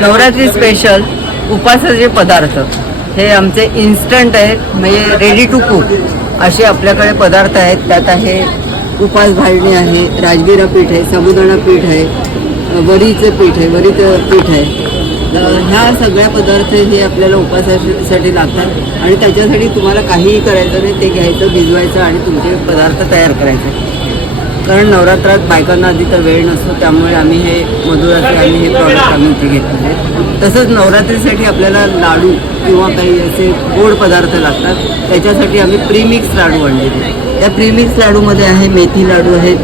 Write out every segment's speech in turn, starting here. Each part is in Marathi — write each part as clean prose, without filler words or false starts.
नवरात्री स्पेशल उपासाचे पदार्थ हे आमचे इन्स्टंट आहेत, म्हणजे रेडी टू कुक असे आपल्याकडे पदार्थ आहेत. त्यात आहे उपास भाजणी आहे, राजगिरा पीठ आहे, साबुदाणा पीठ आहे, वरीचं पीठ आहे, वरीचं पीठ आहे. ह्या सगळ्या पदार्थ हे आपल्याला उपासासाठी लागतात आणि त्याच्यासाठी तुम्हाला काहीही करायचं नाही, ते घ्यायचं, भिजवायचं आणि तुमचे पदार्थ तयार करायचे. कारण नवरात्रात बायकांना आधी तर वेळ नसतो, त्यामुळे आम्ही हे मधुराचे आणि हे प्रॉडक्ट आम्ही इथे घेतलेले आहेत. तसंच नवरात्रीसाठी आपल्याला लाडू किंवा काही असे गोड पदार्थ लागतात, त्याच्यासाठी आम्ही प्रीमिक्स लाडू आणलेले. त्या प्रीमिक्स लाडूमध्ये आहे मेथी लाडू आहेत,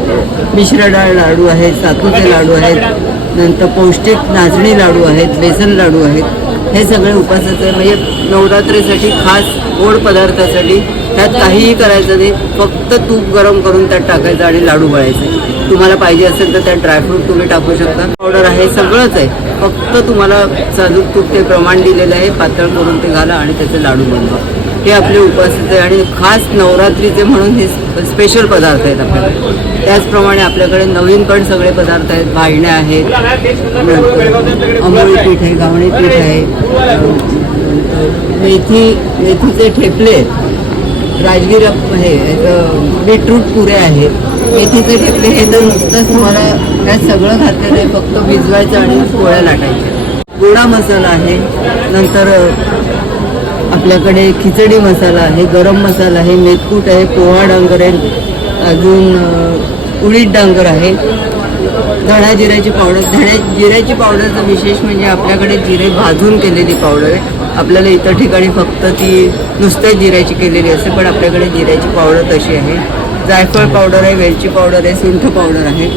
मिश्र डाळ लाडू आहेत, सातूचे लाडू आहेत, नंतर पौष्टिक नाचणी लाडू आहेत, बेसन लाडू आहेत. हे सगळे उपासाचे म्हणजे नवरात्रीसाठी खास गोड पदार्थासाठी. त्यात काहीही करायचं नाही, फक्त तूप गरम करून त्यात टाकायचं आणि लाडू वळायचे. तुम्हाला पाहिजे असेल तर त्यात ड्रायफ्रूट तुम्ही टाकू शकता. पावडर आहे, सगळंच आहे, फक्त तुम्हाला साजूक तूप ते प्रमाण दिलेलं आहे, पातळ करून ते घाला आणि त्याचे लाडू बनवा. हे आपले उपासाचे आणि खास नवरात्रीचे म्हणून हे स्पेशल पदार्थ आहेत आपल्याकडे. त्याचप्रमाणे आपल्याकडे नवीन पण सगळे पदार्थ आहेत, भाजण्या आहेत, अंबोळी पीठ आहे, घावणे पीठ आहे, मेथीचे ठेपले आहेत, राजगिरा आहे, बीटरूट पुरे आहेत, मेथीचे ठेपले. हे तर नुसतंच तुम्हाला ह्यात सगळं घातलेलं आहे, फक्त भिजवायचं आणि पोळ्या लाटायच्या. गोडा मसाला आहे, नंतर आपल्याकडे खिचडी मसाला आहे, गरम मसाला आहे, मेथकूट आहे, पोहा डांगर आहे, अजून उडीद डांगर आहे, धणा जिऱ्याची पावडर. जिऱ्याची पावडरचं विशेष म्हणजे आपल्याकडे जिरे भाजून केलेली पावडर आहे. आपल्याला इतर ठिकाणी फक्त ती नुसत्या जिऱ्याची केलेली असते, पण आपल्याकडे जिऱ्याची पावडर तशी आहे. जायफळ पावडर आहे, वेलची पावडर आहे, सुंठ पावडर आहे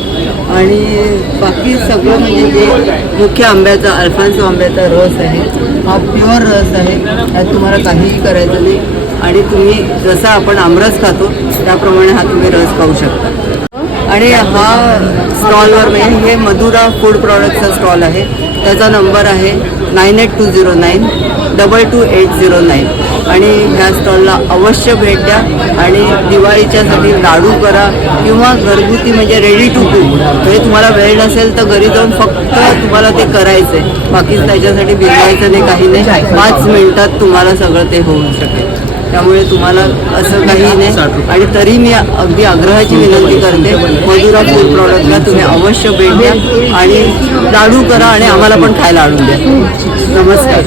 आणि बाकी सगळं म्हणजे जे मुख्य आंब्याचा अल्फान्सो आंब्याचा रस आहे, हा प्युअर रस आहे. त्यात तुम्हाला काहीही करायचं नाही आणि तुम्ही जसा आपण आमरस खातो त्याप्रमाणे हा तुम्ही रस खाऊ शकता. आणि हा स्टॉलवर म्हणजे हे मधुरा फूड प्रॉडक्टचा स्टॉल आहे. त्याचा नंबर आहे 9820922809 आणि ह्या स्टॉलला अवश्य भेट द्या. आणि दिवाळीच्यासाठी लाडू करा किंवा घरगुती म्हणजे रेडी टू कुक, म्हणजे तुम्हाला वेळ नसेल तर घरी जाऊन फक्त तुम्हाला ते करायचं आहे, बाकी त्याच्यासाठी भिजवायचं नाही, काही नाही. 5 मिनिटात तुम्हाला सगळं ते होऊ शकेल. त्यामुळे तुम्हाला असं काही नाही. आणि तरी मी अगदी आग्रहाची विनंती करते, मधुरा फूड प्रॉडक्टला तुम्ही अवश्य भेट द्या आणि लाडू करा आणि आम्हाला पण खायला आणून द्या. नमस्कार.